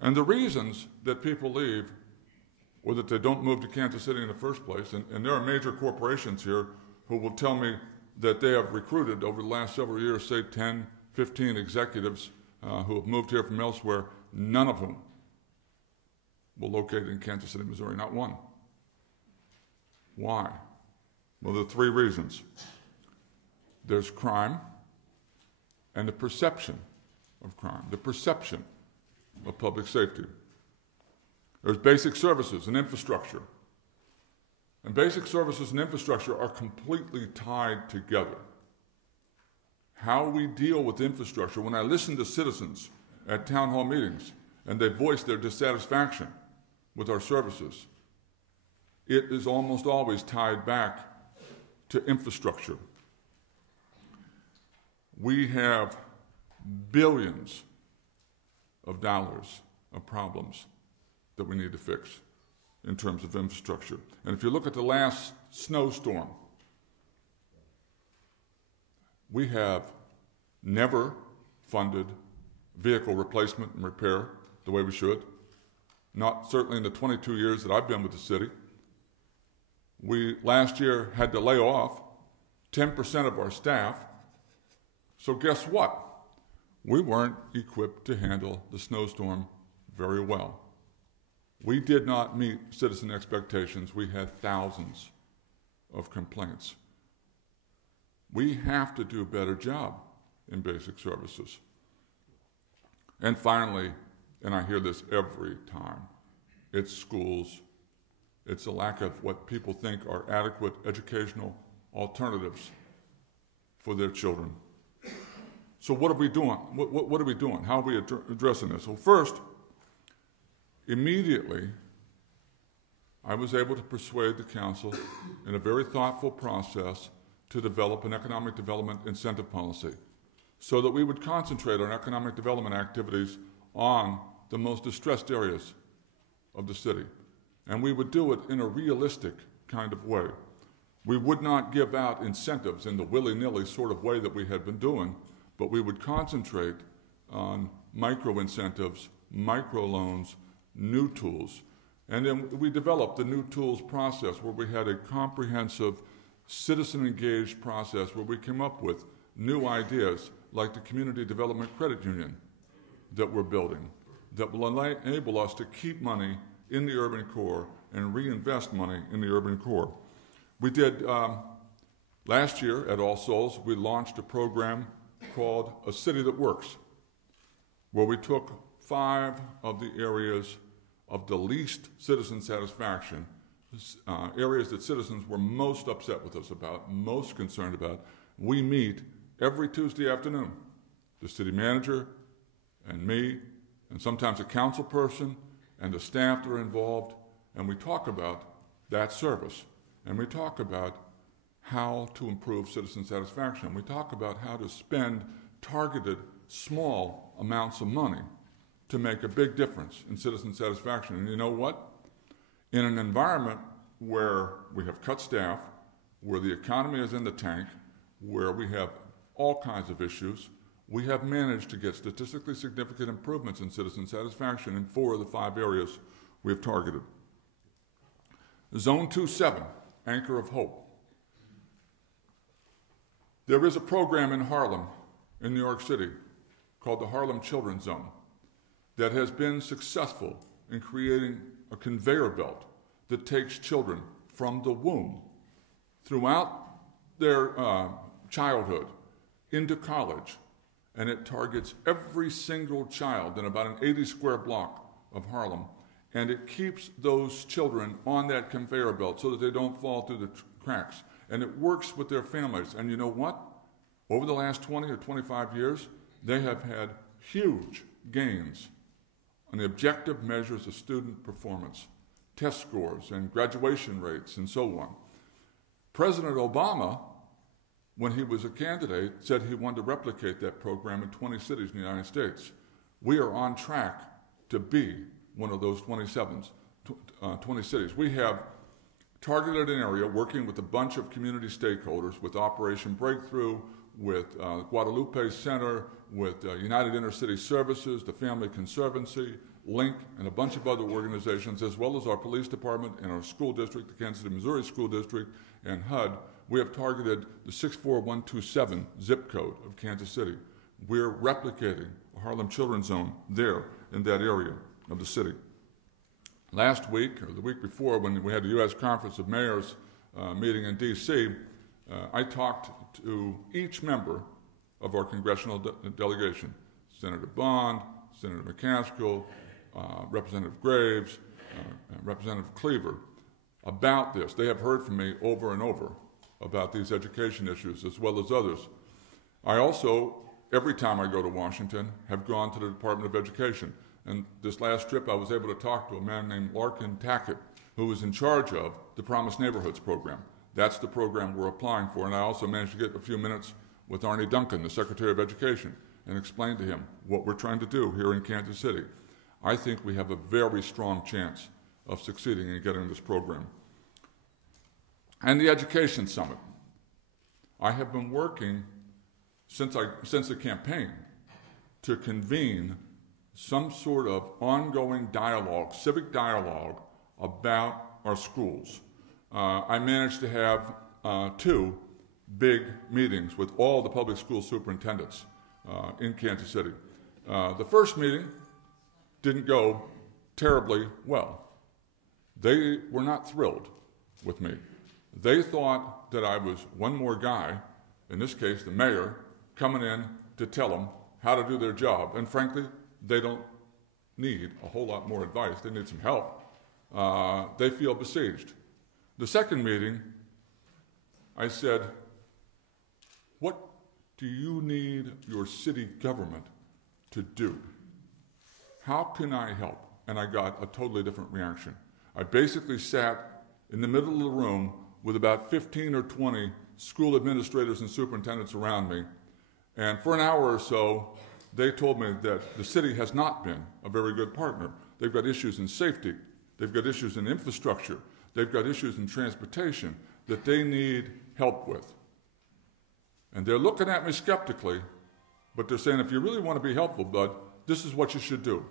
And the reasons that people leave, or that they don't move to Kansas City in the first place, and there are major corporations here who will tell me that they have recruited over the last several years, say 10, 15 executives who have moved here from elsewhere, none of whom will locate in Kansas City, Missouri, not one. Why? Well, there are three reasons. There's crime and the perception of crime, the perception of public safety. There's basic services and infrastructure. And basic services and infrastructure are completely tied together. How we deal with infrastructure, when I listen to citizens at town hall meetings and they voice their dissatisfaction with our services, it is almost always tied back to infrastructure. We have billions of dollars of problems that we need to fix in terms of infrastructure. And if you look at the last snowstorm, we have never funded vehicle replacement and repair the way we should. Not certainly in the 22 years that I've been with the city. We last year had to lay off 10% of our staff. So guess what? We weren't equipped to handle the snowstorm very well. We did not meet citizen expectations. We had thousands of complaints. We have to do a better job in basic services. And finally, and I hear this every time, it's schools. It's a lack of what people think are adequate educational alternatives for their children. So what are we doing? What are we doing? How are we addressing this? Well, first, immediately, I was able to persuade the council in a very thoughtful process to develop an economic development incentive policy so that we would concentrate our economic development activities on the most distressed areas of the city. And we would do it in a realistic kind of way. We would not give out incentives in the willy-nilly sort of way that we had been doing, but we would concentrate on micro-incentives, micro-loans, new tools. And then we developed the new tools process where we had a comprehensive citizen-engaged process where we came up with new ideas like the Community Development Credit Union that we're building that will enable us to keep money in the urban core and reinvest money in the urban core. We did, last year at All Souls, we launched a program called A City That Works, where we took 5 of the areas of the least citizen satisfaction, areas that citizens were most upset with us about, most concerned about. We meet every Tuesday afternoon, the city manager and me, and sometimes a council person and the staff that are involved, and we talk about that service. And we talk about how to improve citizen satisfaction. We talk about how to spend targeted small amounts of money to make a big difference in citizen satisfaction. And you know what? In an environment where we have cut staff, where the economy is in the tank, where we have all kinds of issues, we have managed to get statistically significant improvements in citizen satisfaction in 4 of the 5 areas we have targeted. Zone 2-7, Anchor of Hope. There is a program in Harlem, in New York City, called the Harlem Children's Zone that has been successful in creating a conveyor belt that takes children from the womb throughout their childhood into college, and it targets every single child in about an 80-square block of Harlem, and it keeps those children on that conveyor belt so that they don't fall through the cracks. And it works with their families. And you know what? Over the last 20 or 25 years, they have had huge gains on the objective measures of student performance, test scores and graduation rates and so on. President Obama, when he was a candidate, said he wanted to replicate that program in 20 cities in the United States. We are on track to be one of those 20 cities. We have targeted an area working with a bunch of community stakeholders, with Operation Breakthrough, with Guadalupe Center, with United Inner City Services, the Family Conservancy, Link, and a bunch of other organizations, as well as our police department and our school district, the Kansas City, Missouri School District, and HUD, we have targeted the 64127 zip code of Kansas City. We're replicating a Harlem Children's Zone there in that area of the city. Last week, or the week before, when we had the U.S. Conference of Mayors meeting in D.C., I talked to each member of our congressional delegation, Senator Bond, Senator McCaskill, Representative Graves, Representative Cleaver, about this. They have heard from me over and over about these education issues, as well as others. I also, every time I go to Washington, have gone to the Department of Education. And this last trip, I was able to talk to a man named Larkin Tackett, who was in charge of the Promised Neighborhoods program. That's the program we're applying for. And I also managed to get a few minutes with Arnie Duncan, the Secretary of Education, and explain to him what we're trying to do here in Kansas City. I think we have a very strong chance of succeeding in getting this program. And the Education Summit. I have been working since the campaign to convene some sort of ongoing dialogue, civic dialogue, about our schools. I managed to have 2 big meetings with all the public school superintendents in Kansas City. The first meeting didn't go terribly well. They were not thrilled with me. They thought that I was one more guy, in this case the mayor, coming in to tell them how to do their job. And frankly, they don't need a whole lot more advice. They need some help. They feel besieged. The second meeting, I said, what do you need your city government to do? How can I help? And I got a totally different reaction. I basically sat in the middle of the room with about 15 or 20 school administrators and superintendents around me, and for an hour or so, they told me that the city has not been a very good partner. They've got issues in safety, they've got issues in infrastructure, they've got issues in transportation that they need help with. And they're looking at me skeptically, but they're saying, if you really want to be helpful, bud, this is what you should do.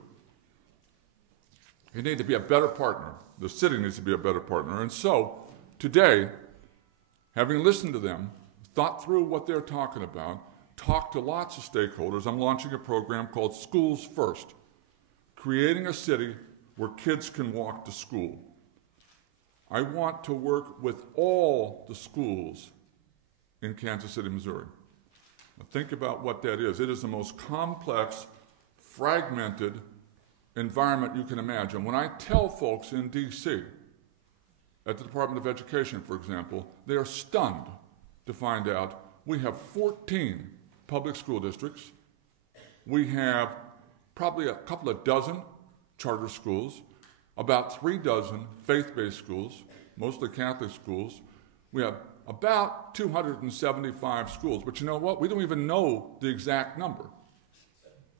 You need to be a better partner. The city needs to be a better partner. And so, today, having listened to them, thought through what they're talking about, talked to lots of stakeholders, I'm launching a program called Schools First, creating a city where kids can walk to school. I want to work with all the schools in Kansas City, Missouri. Now think about what that is. It is the most complex, fragmented environment you can imagine. When I tell folks in D.C., at the Department of Education, for example, they are stunned to find out we have 14 public school districts. We have probably a couple of dozen charter schools, about 3 dozen faith-based schools, mostly Catholic schools. We have about 275 schools, but you know what? We don't even know the exact number.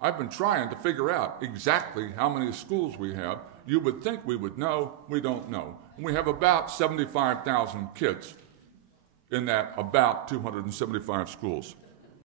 I've been trying to figure out exactly how many schools we have. You would think we would know. We don't know. And we have about 75,000 kids in that about 275 schools.